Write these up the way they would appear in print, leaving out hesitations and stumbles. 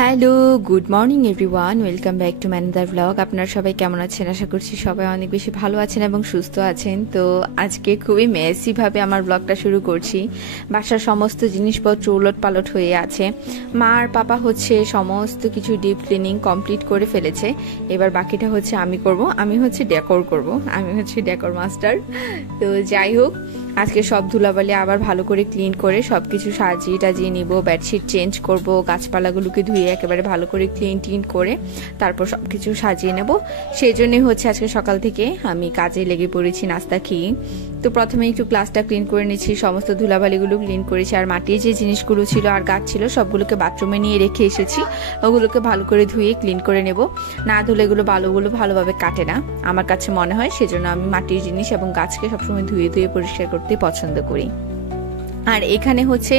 Hello, good morning everyone, welcome back to ম্যানাদার blog. আপনারা সবাই কেমন আছেন? আশা করছি সবাই অনেক বেশি ভালো আছেন এবং সুস্থ আছেন। তো আজকে খুবই মেসিভাবে আমার ব্লগটা শুরু করছি। বাসার সমস্ত জিনিসপত্র উলট পালট হয়ে আছে। মা আর পাপা হচ্ছে সমস্ত কিছু ডিপ ক্লিনিং কমপ্লিট করে ফেলেছে। এবার বাকিটা হচ্ছে আমি করব। আমি হচ্ছে ডেকোর করব, আমি হচ্ছে ডেকোর মাস্টার। তো যাই হোক, আজকে সব ধুলাবালি আবার ভালো করে ক্লিন করে সব কিছু সাজিয়ে টাজিয়ে নিব। বেডশিট চেঞ্জ করব, গাছপালাগুলোকে ধুয়ে একেবারে ভালো করে ক্লিন করে তারপর সব কিছু সাজিয়ে নেব। সেই জন্যই হচ্ছে আজকে সকাল থেকে আমি কাজে লেগে পড়েছি নাস্তা খেয়ে। তো প্রথমে একটু ক্লাসটা ক্লিন করে নিচ্ছি, সমস্ত ধুলাবালিগুলো ক্লিন করেছি। আর মাটির যে জিনিসগুলো ছিল আর গাছ ছিল সবগুলোকে বাথরুমে নিয়ে রেখে এসেছি। ওগুলোকে ভালো করে ধুয়ে ক্লিন করে নেব। না ধুলে এগুলো বালুগুলো ভালোভাবে কাটে না আমার কাছে মনে হয়। সেজন্য আমি মাটির জিনিস এবং গাছকে সবসময় ধুয়ে ধুয়ে পরিষ্কার করতে পছন্দ করি। আর এখানে হচ্ছে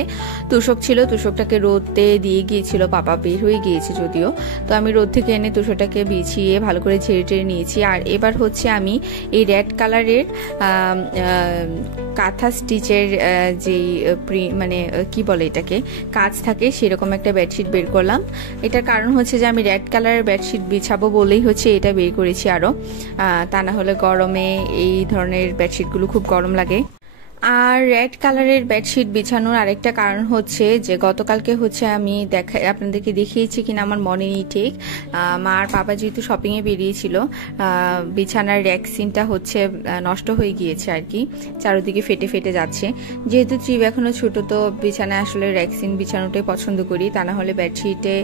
তোষক ছিল, তোষকটাকে রোদে দিয়ে গিয়েছিল, পাপা বের হয়ে গিয়েছে যদিও। তো আমি রোদ থেকে এনে তোষকটাকে বিছিয়ে ভালো করে ঝেড়ে টেড়ে নিয়েছি। আর এবার হচ্ছে আমি এই রেড কালারের কাঁথা স্টিচের যেই মানে কি বলে এটাকে, কাজ থাকে, সেরকম একটা বেডশিট বের করলাম। এটার কারণ হচ্ছে যে আমি রেড কালারের বেডশিট বিছাবো বলেই হচ্ছে এটা বের করেছি আরও। তা না হলে গরমে এই ধরনের বেডশিটগুলো খুব গরম লাগে। আর রেড কালারের বেডশিট বিছানোর আরেকটা কারণ হচ্ছে যে গতকালকে হচ্ছে আমি আপনাদেরকে দেখিয়েছি কিনা আমার মনে নেই ঠিক। মা আর পাপা যেহেতু শপিংয়ে বেরিয়েছিল, বিছানার র্যাকসিনটা হচ্ছে নষ্ট হয়ে গিয়েছে আর কি, চারোদিকে ফেটে ফেটে যাচ্ছে। যেহেতু ট্রিপ এখনো ছোট, তো বিছানায় আসলে র্যাকসিন বিছানোটাই পছন্দ করি। তা না হলে বেডশিটে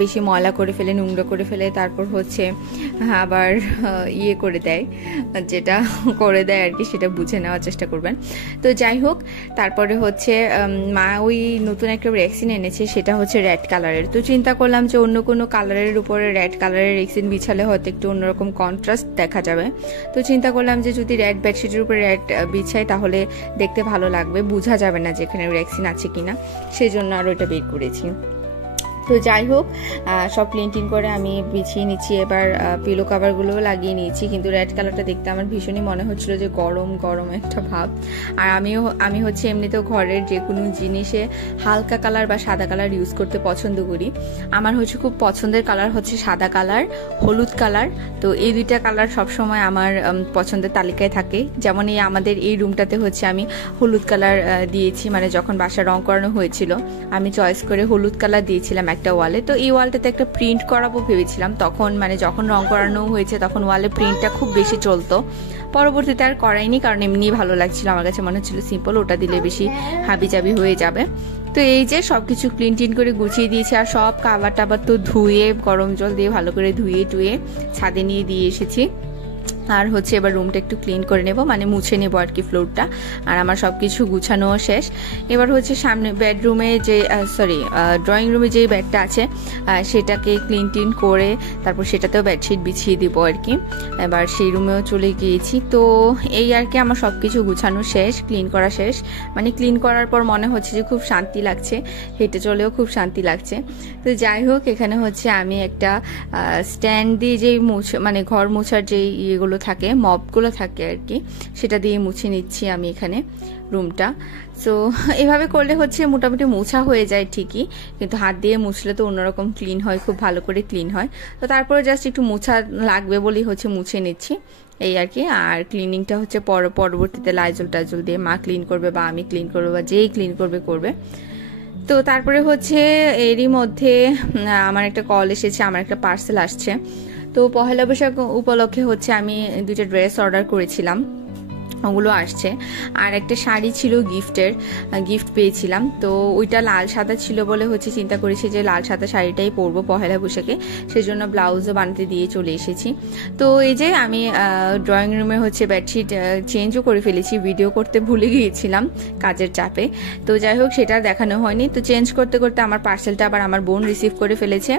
বেশি ময়লা করে ফেলে, নোংরা করে ফেলে, তারপর হচ্ছে আবার ইয়ে করে দেয়, যেটা করে দেয় আর কি, সেটা বুঝে নেওয়ার চেষ্টা করবেন। তো যাই হোক, তারপরে হচ্ছে মা ওই নতুন একটা রেক্সিন এনেছে, সেটা হচ্ছে রেড কালারের। তো চিন্তা করলাম যে অন্য কোনো কালারের উপরে রেড কালারের রেক্সিন বিছালে হয়তো একটু অন্যরকম কন্ট্রাস্ট দেখা যাবে। তো চিন্তা করলাম যে যদি রেড বেডশিটের উপরে রেড বিছাই তাহলে দেখতে ভালো লাগবে, বোঝা যাবে না যে এখানে রেক্সিন আছে কিনা। সেই জন্য আর ওইটা বের করেছি। তো যাই হোক, সব ক্লিন করে আমি বিছিয়ে নিচ্ছি। এবার পিলো কাভারগুলোও লাগিয়ে নিয়েছি, কিন্তু রেড কালারটা দেখতে আমার ভীষণই মনে হচ্ছিল যে গরম গরম একটা ভাব। আর আমি হচ্ছে এমনিতেও ঘরের যে কোনো জিনিসে হালকা কালার বা সাদা কালার ইউজ করতে পছন্দ করি। আমার হচ্ছে খুব পছন্দের কালার হচ্ছে সাদা কালার, হলুদ কালার। তো এই দুইটা কালার সবসময় আমার পছন্দের তালিকায় থাকে। যেমন এই আমাদের এই রুমটাতে হচ্ছে আমি হলুদ কালার দিয়েছি, মানে যখন বাসা রং করানো হয়েছিল আমি চয়েস করে হলুদ কালার দিয়েছিলাম একটা ওয়ালে। তো এই ওয়ালটাতে একটা প্রিন্ট করাবো ভেবেছিলাম, তখন মানে যখন রং করানো হয়েছে তখন ওয়ালে প্রিন্টটা খুব বেশি চলতো। পরবর্তীতে আর করাইনি, কারণ এমনি ভালো লাগছিল, আমার কাছে মনে হচ্ছিল সিম্পল, ওটা দিলে বেশি হাবিজাবি হয়ে যাবে। তো এই যে সবকিছু ক্লিন করে গুছিয়ে দিয়েছি। আর সব কাভার টাবার তো ধুয়ে গরম জল দিয়ে ভালো করে ধুয়ে টুয়ে ছাদে নিয়ে দিয়ে এসেছি। আর হচ্ছে এবার রুমটা একটু ক্লিন করে নেব, মানে মুছে নেব আর কি ফ্লোরটা। আর আমার সব কিছু গুছানো শেষ। এবার হচ্ছে সামনে বেডরুমে যে ড্রয়িং রুমে যে বেডটা আছে সেটাকে ক্লিন করে তারপর সেটাতেও বেডশিট বিছিয়ে দিব আর কি। এবার সেই রুমেও চলে গিয়েছি। তো এই আর কি, আমার সব কিছু গুছানো শেষ, ক্লিন করা শেষ। মানে ক্লিন করার পর মনে হচ্ছে যে খুব শান্তি লাগছে, হেঁটে চলেও খুব শান্তি লাগছে। তো যাই হোক, এখানে হচ্ছে আমি একটা স্ট্যান্ড দিয়ে যেই মানে ঘর মোছার যেই ইয়েগুলো থাকে, মপগুলো থাকে আর কি, সেটা দিয়ে মুছে নিচ্ছি আমি এখানে রুমটা। সো এভাবে করলে হচ্ছে মোটামুটি মোছা হয়ে যায় ঠিকই, কিন্তু হাত দিয়ে মুছলে তো অন্যরকম ক্লিন হয়, খুব ভালো করে ক্লিন হয়। তো তারপরে জাস্ট একটু মোছা লাগবে বলেই হচ্ছে মুছে নিচ্ছি এই আর কি। আর ক্লিনিংটা হচ্ছে পরবর্তীতে লাইজল টাইজল দিয়ে মা ক্লিন করবে বা আমি ক্লিন করবো বা যেই ক্লিন করবে। তো তারপরে হচ্ছে এরই মধ্যে আমার একটা কল এসেছে, আমার একটা পার্সেল আসছে। তো পহেলা বৈশাখ উপলক্ষে হচ্ছে আমি দুইটা ড্রেস অর্ডার করেছিলাম, ওগুলো আসছে। আর একটা শাড়ি ছিল গিফট পেয়েছিলাম। তো ওইটা লাল সাদা ছিল বলে হচ্ছে চিন্তা করেছি যে লাল সাদা শাড়িটাই পরবো পহেলা বৈশাখে, সেজন্য ব্লাউজও বানাতে দিয়ে চলে এসেছি। তো এই যে আমি ড্রয়িং রুমে হচ্ছে বেডশিট চেঞ্জও করে ফেলেছি, ভিডিও করতে ভুলে গিয়েছিলাম কাজের চাপে। তো যাই হোক, সেটা দেখানো হয়নি। তো চেঞ্জ করতে আমার পার্সেলটা আবার আমার বোন রিসিভ করে ফেলেছে।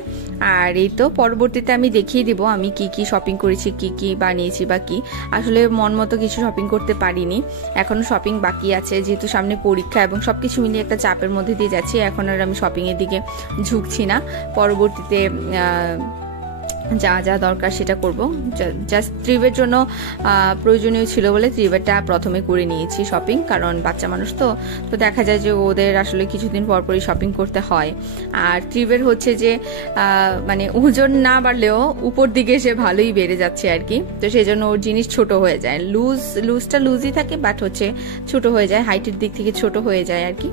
আর এই তো পরবর্তীতে আমি দেখিয়ে দিব আমি কি শপিং করেছি, কি বানিয়েছি বা কি। আসলে মন মতো কিছু শপিং করতে পারিনি, এখনো শপিং বাকি আছে, যেহেতু সামনে পরীক্ষা এবং সবকিছু মিলিয়ে একটা চাপের মধ্যে দিয়ে যাচ্ছি। এখন আর আমি শপিং এর দিকে ঝুঁকছি না, পরবর্তীতে যা যা দরকার সেটা করব। জাস্ট ট্রিপের জন্য প্রয়োজনীয় ছিল বলে ট্রিপেরটা প্রথমে করে নিয়েছি শপিং, কারণ বাচ্চা মানুষ তো দেখা যায় যে ওদের আসলে কিছুদিন পর পরই শপিং করতে হয়। আর ট্রিপের হচ্ছে যে মানে ওজন না বাড়লেও উপর দিকে সে ভালোই বেড়ে যাচ্ছে আর কি, তো সেই জন্য ওর জিনিস ছোট হয়ে যায়, লুজটা লুজই থাকে বাট হচ্ছে ছোট হয়ে যায়, হাইটের দিক থেকে ছোট হয়ে যায় আর কি।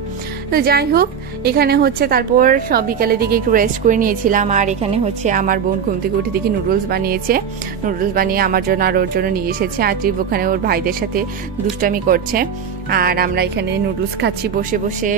তো যাই হোক, এখানে হচ্ছে তারপর সব বিকালের দিকে একটু রেস্ট করে নিয়েছিলাম। আর এখানে হচ্ছে আমার বোন ঘুম থেকে উঠে দেখি নুডলস বানিয়েছে, নুডলস বানিয়ে আমার জন্য আর ওর জন্য নিয়ে এসেছে। আর ট্রিপ ওখানে ওর ভাইদের সাথে দুষ্টামি করছে, আর আমরা এখানে নুডলস খাচ্ছি বসে বসে।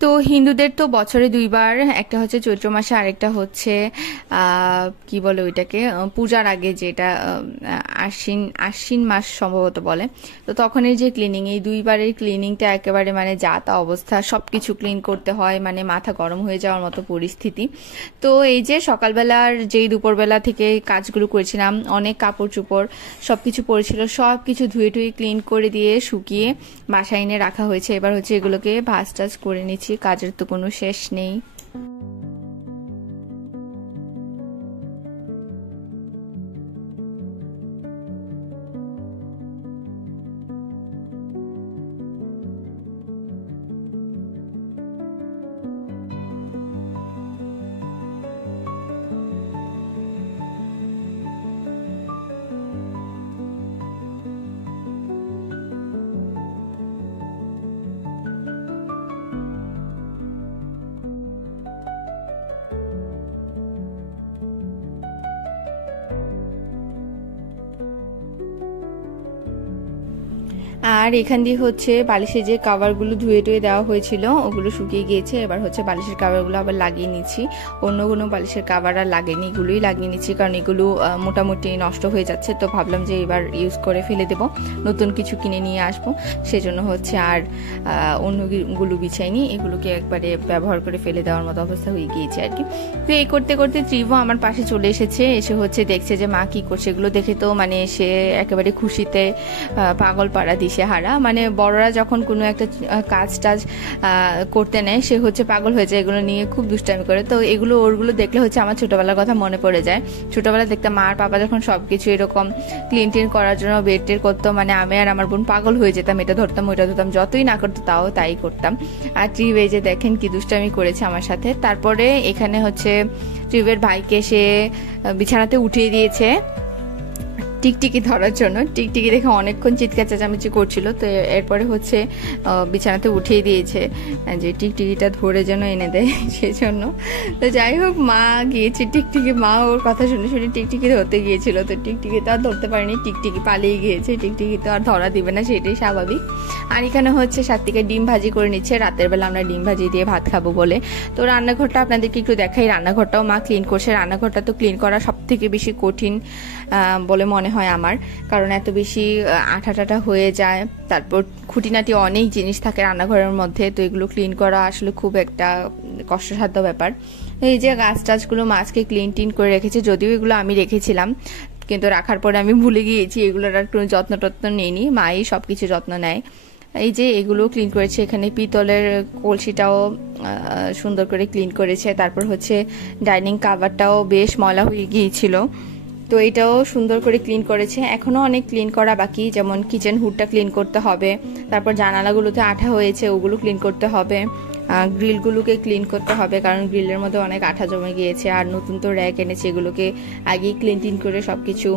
তো হিন্দুদের তো বছরে দুইবার, একটা হচ্ছে চৈত্র মাসে, আরেকটা হচ্ছে কি বলে ওইটাকে পূজার আগে, যেটা আশ্বিন আশ্বিন মাস সম্ভবত বলে। তো তখনের যে ক্লিনিং, এই দুইবারের ক্লিনিংটা একেবারে মানে যা তা অবস্থা, সবকিছু ক্লিন করতে হয়, মানে মাথা গরম হয়ে যাওয়ার মতো পরিস্থিতি। তো এই যে সকালবেলার যেই দুপুরবেলা থেকে কাজগুলো করেছিলাম, অনেক কাপড় চোপড় সবকিছু পড়েছিল, সবকিছু ধুয়ে টুয়ে ক্লিন করে দিয়ে শুকিয়ে বাসায় এনে রাখা হয়েছে। এবার হচ্ছে এগুলোকে ভাজ টাজ করে নিচ্ছি, কাজের তো কোনো শেষ নেই। আর এখান দিয়ে হচ্ছে বালিশের যে কাভারগুলো ধুয়ে টুয়ে দেওয়া হয়েছিল ওগুলো শুকিয়ে গিয়েছে। এবার হচ্ছে বালিশের কাভারগুলো আবার লাগিয়ে নিচ্ছি, অন্য কোনো বালিশের কাভার আর লাগেনি, এগুলোই লাগিয়ে নিচ্ছি, কারণ এগুলো মোটামুটি নষ্ট হয়ে যাচ্ছে। তো ভাবলাম যে এবার ইউজ করে ফেলে দেব, নতুন কিছু কিনে নিয়ে আসবো, সেজন্য হচ্ছে আর অন্যগুলো বিছাইনি, এগুলোকে একবারে ব্যবহার করে ফেলে দেওয়ার মতো অবস্থা হয়ে গিয়েছে আর কি। তো এই করতে করতে ত্রিভো আমার পাশে চলে এসেছে, এসে হচ্ছে দেখছে যে মা কি করছে। এগুলো দেখে তো মানে সে একেবারে খুশিতে পাগল পাড়া দিশে হারা, মানে বড়রা যখন কোনো একটা কাজ টাজ করতে নেয় সে হচ্ছে পাগল হয়ে যায়, এগুলো নিয়ে খুব দুষ্টামি করে। তো ওরগুলো দেখলে হচ্ছে আমার ছোটবেলার কথা মনে পড়ে যায়। ছোটবেলা দেখতাম মা আর পাপা যখন সবকিছু এরকম ক্লিন টিন করার জন্য বেড টের করতো, মানে আমি আর আমার বোন পাগল হয়ে যেতাম, এটা ধরতাম ওইটা ধরতাম, যতই না করতো তাও তাই করতাম। আর ট্রিপ এই যে দেখেন কি দুষ্টামি করেছে আমার সাথে। তারপরে এখানে হচ্ছে ট্রিপের ভাইকে সে বিছানাতে উঠিয়ে দিয়েছে টিকটিকি ধরার জন্য। টিকটিকি দেখে অনেকক্ষণ চিৎকার চেঁচামেচি করছিল, তো এরপরে হচ্ছে বিছানাতে উঠিয়ে দিয়েছে যে টিকটিকিটা ধরে যেন এনে দেয় সেই জন্য। তো যাই হোক, মা গিয়েছে টিকটিকি, মা ওর কথা শুনে শুনে টিকটিকি ধরতে গিয়েছিল, তো টিকটিকি তো আর ধরতে পারেনি, টিকটিকি পালিয়ে গিয়েছে, টিকটিকি তো আর ধরা দিবে না, সেটাই স্বাভাবিক। আর এখানে হচ্ছে সাত্বিকা ডিম ভাজি করে নিচ্ছে, রাতের বেলা আমরা ডিম ভাজি দিয়ে ভাত খাবো বলে। তো রান্নাঘরটা আপনাদেরকে একটু দেখাই, রান্নাঘরটাও মা ক্লিন করছে। রান্নাঘরটা তো ক্লিন করা সব থেকে বেশি কঠিন বলে মনে হয় আমার, কারণ এত বেশি আঠা টাটা হয়ে যায়, তারপর খুঁটিনাটি অনেক জিনিস থাকে রান্নাঘরের মধ্যে, তো এগুলো ক্লিন করা আসলে খুব একটা কষ্টসাধ্য ব্যাপার। এই যে গাছ টাছগুলো মাছকে ক্লিন টিন করে রেখেছে, যদিও এগুলো আমি রেখেছিলাম, কিন্তু রাখার পরে আমি ভুলে গিয়েছি, এগুলোর আর কোনো যত্ন টত্ন নেইনি, মাই সবকিছু যত্ন নেয়। এই যে এগুলো ক্লিন করেছে, এখানে পিতলের কলসিটাও সুন্দর করে ক্লিন করেছে। তারপর হচ্ছে ডাইনিং কাভারটাও বেশ ময়লা হয়ে গিয়েছিল, তো এটাও সুন্দর করে ক্লিন করেছে। এখনো অনেক ক্লিন করা বাকি, যেমন কিচেন হুডটা ক্লিন করতে হবে, তারপর জানালাগুলোতে আঠা হয়েছে ওগুলো ক্লিন করতে হবে, গ্রিলগুলোকে ক্লিন করতে হবে, কারণ গ্রিলের মধ্যে অনেক আঠা জমে গিয়েছে। আর নতুন তো র্যাক এনেছে, এগুলোকে আগেই ক্লিন টিন করে সবকিছু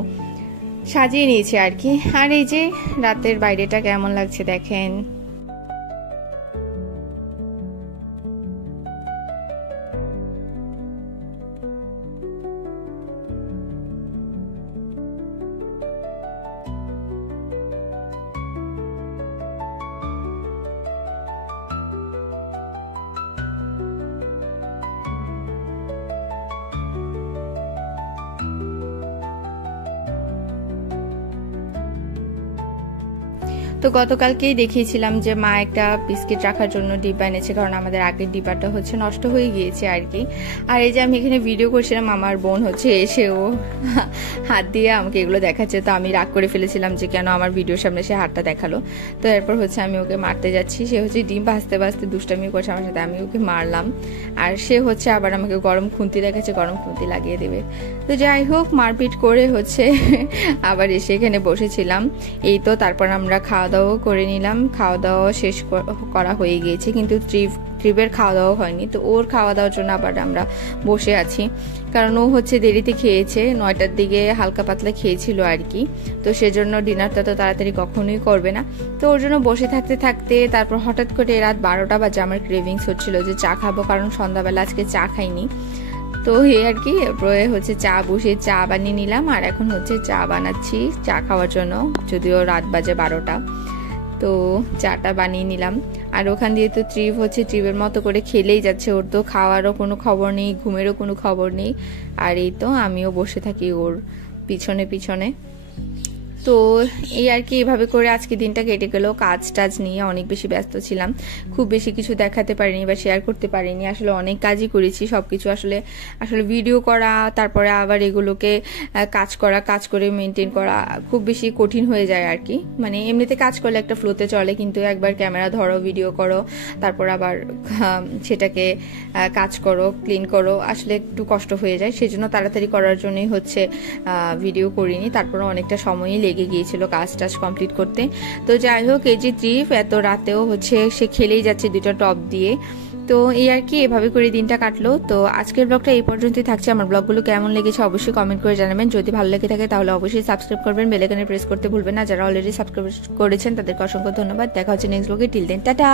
সাজিয়ে নিয়েছি আর কি। আর এই যে রাতের বাইরেটা কেমন লাগছে দেখেন। তো গতকালকেই দেখিয়েছিলাম যে মা একটা বিস্কিট রাখার জন্য ডিব্বা এনেছে, কারণ আমাদের আগের ডিব্বাটা হচ্ছে নষ্ট হয়ে গিয়েছে আর কি। আর এই যে আমি এখানে ভিডিও করছিলাম, আমার বোন হচ্ছে এসে ও হাত দিয়ে আমাকে এগুলো দেখাচ্ছে। তো আমি রাগ করে ফেলেছিলাম যে কেন আমার ভিডিওর সামনে সে হাতটা দেখালো। তো এরপর হচ্ছে আমি ওকে মারতে যাচ্ছি, সে হচ্ছে ডিম ভাজতে ভাজতে দুষ্টামি করছে আমার সাথে, আমি ওকে মারলাম। আর সে হচ্ছে আবার আমাকে গরম খুন্তি দেখাচ্ছে, গরম খুন্তি লাগিয়ে দেবে। তো যাই হোক, মারপিট করে হচ্ছে আবার এসে এখানে বসেছিলাম। এই তো তারপর আমরা খাওয়া দাওয়া করে নিলাম। খাওয়া দাওয়া শেষ করা হয়ে গিয়েছে, কিন্তু ট্রিপের খাওয়া দাওয়া হয়নি। তো ওর খাওয়া দাওয়ার জন্য আবার আমরা বসে আছি, কারণ ও হচ্ছে দেরিতে খেয়েছে, 9টার দিকে হালকা পাতলা খেয়েছিল আর কি। তো সেজন্য ডিনারটা তো তাড়াতাড়ি কখনোই করবে না। তো ওর জন্য বসে থাকতে থাকতে তারপর হঠাৎ করে রাত 12টা বাজে আমার ক্রেভিংস হচ্ছিল যে চা খাবো, কারণ সন্ধ্যাবেলা আজকে চা খাইনি। তো এই আর কি, এরপরে হচ্ছে চা বসে চা বানিয়ে নিলাম। আর এখন হচ্ছে চা বানাচ্ছি চা খাওয়ার জন্য, যদিও রাত বাজে 12টা। তো চাটা বানিয়ে নিলাম। আর ওখান দিয়ে তো ট্রিপ হচ্ছে ট্রিপের মতো করে খেলেই যাচ্ছে, ওর তো খাওয়ারও কোনো খবর নেই, ঘুমেরও কোনো খবর নেই। আর এই তো আমিও বসে থাকি ওর পিছনে পিছনে। তো এই আর কি, এভাবে করে আজকে দিনটা কেটে গেল। কাজ টাজ নিয়ে অনেক বেশি ব্যস্ত ছিলাম, খুব বেশি কিছু দেখাতে পারিনি বা শেয়ার করতে পারিনি। আসলে অনেক কাজই করেছি, সবকিছু আসলে ভিডিও করা, তারপরে আবার এগুলোকে কাজ করে মেনটেন করা খুব বেশি কঠিন হয়ে যায় আর কি। মানে এমনিতে কাজ করলে একটা ফ্লোতে চলে, কিন্তু একবার ক্যামেরা ধরো, ভিডিও করো, তারপর আবার সেটাকে কাজ করো, ক্লিন করো, আসলে একটু কষ্ট হয়ে যায়। সেজন্য তাড়াতাড়ি করার জন্যই হচ্ছে ভিডিও করিনি। তারপরে অনেকটা সময়ই লেগে গিয়েছিল কাজ টাজ কমপ্লিট করতে। তো যাই হোক, এই যে ট্রিপ এত রাতেও হচ্ছে সে খেলেই যাচ্ছে 2টা টপ দিয়ে। তো এই আর কি, এভাবে করে দিনটা কাটলো। তো আজকের ব্লগটা এই পর্যন্তই থাকছে। আমার ব্লগগুলো কেমন লেগেছে অবশ্যই কমেন্ট করে জানাবেন। যদি ভালো লেগে থাকে তাহলে অবশ্যই সাবস্ক্রাইব করবেন, বেল আইকনে প্রেস করতে ভুলবেন না। যারা অলরেডি সাবস্ক্রাইব করেছেন তাদেরকে অসংখ্য ধন্যবাদ। দেখা হচ্ছে নেক্সট ব্লগে। Till then, tata.